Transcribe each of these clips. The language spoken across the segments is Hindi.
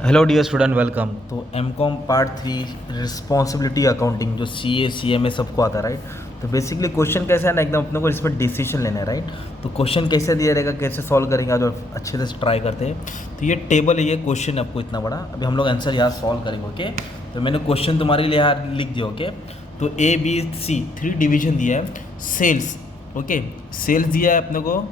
Hello dear student, welcome. तो एमकॉम पार्ट 3 रिस्पॉन्सिबिलिटी अकाउंटिंग जो सीए सीएमए सबको आता है, राइट। तो बेसिकली क्वेश्चन कैसा है ना, एकदम अपने को इसमें डिसीजन लेना है, राइट। तो क्वेश्चन कैसे दिया रहेगा, कैसे सॉल्व करेंगे आज, और अच्छे से ट्राई करते हैं। तो ये टेबल है, ये क्वेश्चन आपको इतना बड़ा, अभी हम लोग आंसर यहाँ सॉल्व करेंगे, ओके। तो मैंने क्वेश्चन तुम्हारे लिए यहाँ लिख दिया, ओके। तो ए बी सी 3 डिवीजन दिया है। सेल्स, ओके, सेल्स दिया है अपने को,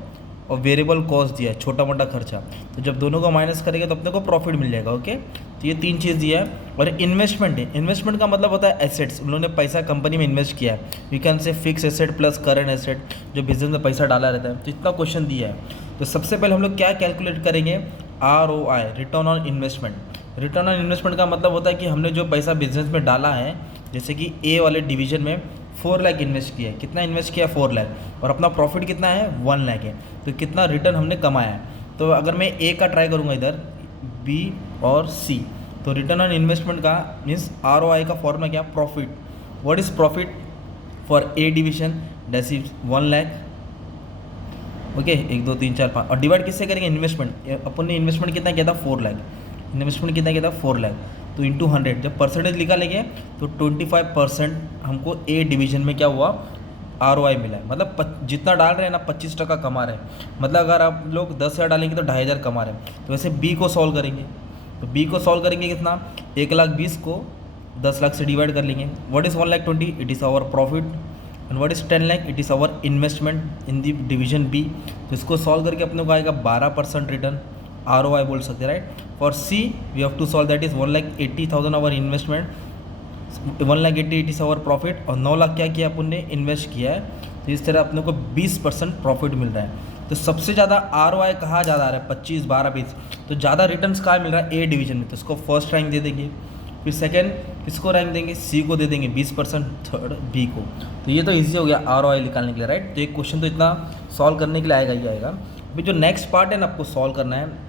और वेरिएबल कॉस्ट दिया है, छोटा मोटा खर्चा। तो जब दोनों को माइनस करेंगे तो अपने को प्रॉफिट मिल जाएगा, ओके। तो ये 3 चीज़ दिया है। और इन्वेस्टमेंट है, इन्वेस्टमेंट का मतलब होता है एसेट्स, उन्होंने पैसा कंपनी में इन्वेस्ट किया है। We can say fix asset plus current asset, जो बिजनेस में पैसा डाला रहता है। तो इतना क्वेश्चन दिया है। तो सबसे पहले हम लोग क्या कैलकुलेट करेंगे, ROI, return on investment. Return on investment का मतलब होता है कि हमने जो पैसा बिजनेस में डाला है, जैसे कि ए वाले डिवीजन में 4 लाख इन्वेस्ट किया है। कितना इन्वेस्ट किया, 4 लाख, और अपना प्रॉफिट कितना है, 1 लाख है। तो कितना रिटर्न हमने कमाया है। तो अगर मैं ए का ट्राई करूँगा इधर, बी और सी, तो रिटर्न ऑन इन्वेस्टमेंट का मीन्स ROI का फॉर्मूला क्या, profit. What is profit for A division, that is 1 lakh, okay. 1 2 3 4 5, और डिवाइड किससे करेंगे, इन्वेस्टमेंट। अपन ने इन्वेस्टमेंट कितना किया था, 4 लाख। इन्वेस्टमेंट कितना किया था, 4 लाख। तो इंटू 100, जब परसेंटेज निकालेंगे तो 25% हमको ए डिवीजन में क्या हुआ, ROI मिला है। मतलब जितना डाल रहे हैं ना, 25% कमा रहे हैं। मतलब अगर आप लोग 10,000 डालेंगे तो 2,500 कमा रहे हैं। तो वैसे बी को सॉल्व करेंगे, तो बी को सॉल्व करेंगे कितना, 1,20,000 को 10 लाख से डिवाइड कर लेंगे। What is 1,20,000, it is our profit. And what is 10 lakh, it is our investment in the division B. तो इसको सॉल्व करके अपने को आएगा 12% रिटर्न, ROI बोल सकते हैं, right. For C we have to solve, that is 1,80,000 our investment, 1,80,000 it is our profit, और 9 लाख क्या किया अपन ने, इन्वेस्ट किया है। तो इस तरह अपने को 20% प्रॉफिट मिल रहा है। तो सबसे ज़्यादा ROI कहाँ ज़्यादा आ रहा है, 25, 12, 20। तो ज़्यादा रिटर्न्स कहाँ मिल रहा है, ए डिवीजन में। तो इसको फर्स्ट रैंक दे देंगे। फिर सेकंड किसको रैंक देंगे, सी को दे देंगे 20%, थर्ड बी को। तो ये तो ईजी हो गया ROI निकालने के लिए, राइट। तो एक क्वेश्चन तो इतना सॉल्व करने के लिए आएगा ही आएगा। अभी जो नेक्स्ट पार्ट है ना, आपको सॉल्व करना है,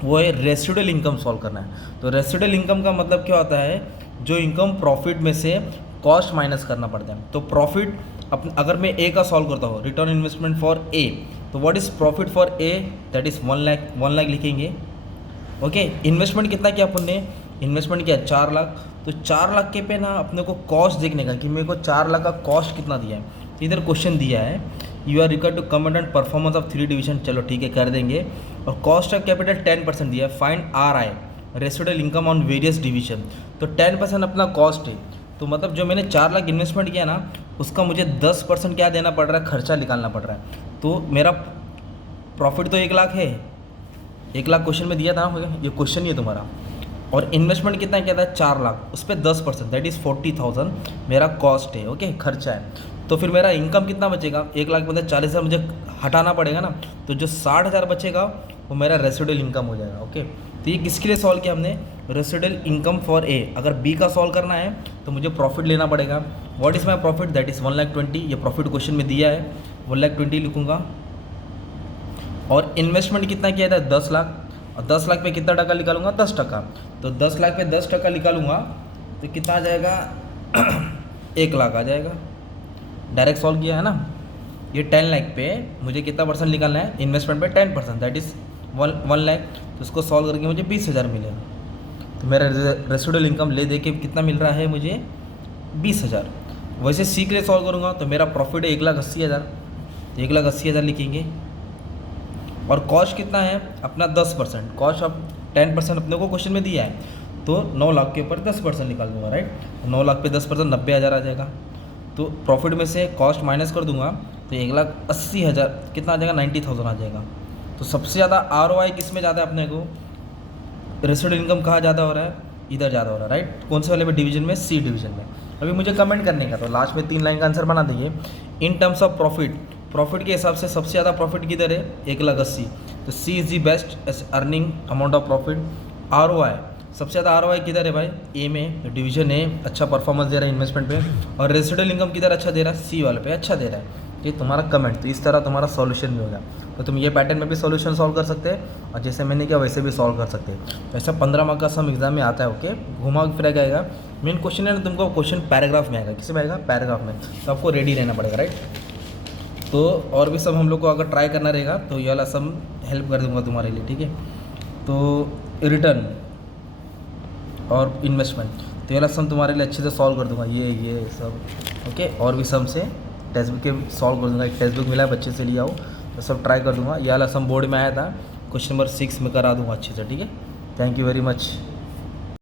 वो है रेसिडुअल इनकम सॉल्व करना है। तो रेसिडुअल इनकम का मतलब क्या होता है, जो इनकम प्रॉफिट में से कॉस्ट माइनस करना पड़ता है। तो प्रॉफिट अगर मैं ए का सॉल्व करता हूँ, रिटर्न इन्वेस्टमेंट फॉर ए, तो what is profit for a, that is 1 lakh, 1 lakh लिखेंगे, ओके। इन्वेस्टमेंट कितना किया अपन ने, इन्वेस्टमेंट किया 4 लाख। तो 4 लाख के पे ना अपने को कॉस्ट देखने का कि मेरे को 4 लाख का कॉस्ट कितना दिया है। तो इधर क्वेश्चन दिया है, you are required to comment on performance of 3 division, चलो ठीक है कर देंगे। और कॉस्ट ऑफ कैपिटल 10% दिया है। Find RI, residual income on various division. तो 10% अपना कॉस्ट है। तो मतलब जो मैंने 4 लाख इन्वेस्टमेंट किया ना, उसका मुझे 10% क्या देना पड़ रहा है, खर्चा निकालना पड़ रहा है। तो मेरा प्रॉफिट तो 1 लाख है, 1 लाख क्वेश्चन में दिया था ना, ये क्वेश्चन ही है तुम्हारा। और इन्वेस्टमेंट कितना किया था, 4 लाख, उस पर 10%, दैट इज़ 40,000 मेरा कॉस्ट है, ओके, खर्चा है। तो फिर मेरा इनकम कितना बचेगा, 1 लाख मतलब 40,000 मुझे हटाना पड़ेगा ना। तो जो 60,000 बचेगा वो मेरा रेसिडुअल इनकम हो जाएगा, ओके। तो ये किसके लिए सॉल्व किया हमने, रेसिडुअल इनकम फॉर ए। अगर बी का सॉल्व करना है तो मुझे प्रॉफिट लेना पड़ेगा। What is my profit, that is 1,20,000, ये प्रॉफिट क्वेश्चन में दिया है, 1,20,000 लिखूँगा। और इन्वेस्टमेंट कितना किया था, 10 लाख, और 10 लाख पे कितना टका निकालूंगा, 10%। तो 10 लाख पे 10% निकालूंगा तो कितना आ जाएगा 1 लाख आ जाएगा। डायरेक्ट सॉल्व किया है ना। ये 10 लाख पे मुझे कितना परसेंट निकालना है, इन्वेस्टमेंट पे 10%, दैट इज़ 1 लाख। तो उसको सॉल्व करके मुझे 20,000 मिलेगा। तो मेरा रेसिडुअल इनकम ले दे के कितना मिल रहा है मुझे, 20,000। वैसे सी के लिए सॉल्व करूँगा तो मेरा प्रॉफिट है 1,80,000, तो 1,80,000 लिखेंगे। और कॉस्ट कितना है अपना, 10%। कॉस्ट अब 10% अपने को क्वेश्चन में दिया है, तो 9 लाख के ऊपर 10% निकाल दूंगा, राइट। 9 लाख पे 10%, 90,000 आ जाएगा। तो प्रॉफिट में से कॉस्ट माइनस कर दूंगा तो 1,80,000 कितना आ जाएगा, 90,000 आ जाएगा। तो सबसे ज़्यादा ROI किस में ज़्यादा है अपने को, रेसिडुअल इनकम कहाँ ज़्यादा हो रहा है, इधर ज़्यादा हो रहा है, राइट। कौन से वाले में, डिवीजन में, सी डिवीजन में। अभी मुझे कमेंट करने का, तो लास्ट में 3 लाइन का आंसर बना देंगे। In terms of profit, profit के हिसाब से सबसे ज़्यादा प्रॉफिट किधर है, 1,80,000। तो C is the best earning amount of profit. ROI सबसे ज़्यादा ROI किधर है भाई, ए में। तो डिवीजन ए अच्छा परफॉर्मेंस दे रहा है इन्वेस्टमेंट पे। और रेसिडुअल इनकम किधर अच्छा दे रहा है, सी वाले पे अच्छा दे रहा है। ये तुम्हारा कमेंट, तो इस तरह तुम्हारा सॉल्यूशन भी होगा। तो तुम ये पैटर्न में भी सॉल्यूशन सॉल्व कर सकते हैं, और जैसे मैंने किया वैसे भी सॉल्व कर सकते हैं। तो ऐसा 15 मार्क का सम एग्जाम में आता है, ओके। घुमा फिरा के आएगा। मेन क्वेश्चन है ना, तुमको क्वेश्चन पैराग्राफ में आएगा, किस में आएगा, पैराग्राफ में। तो आपको रेडी रहना पड़ेगा, राइट। तो और भी सब हम लोग को अगर ट्राई करना रहेगा तो ये वाला सब हेल्प कर दूंगा तुम्हारे लिए, ठीक है। तो रिटर्न, और इन्वेस्टमेंट, तो ये वाला सम तुम्हारे लिए अच्छे से सॉल्व कर दूंगा, ये सब ओके। और भी सम से टेक्स्ट बुक के सॉल्व कर दूंगा, एक टेक्स्ट बुक मिला है बच्चे से लिया हो, तो सब ट्राई कर दूंगा। ये वाला सम बोर्ड में आया था, क्वेश्चन नंबर 6 में करा दूंगा अच्छे से, ठीक है। Thank you very much.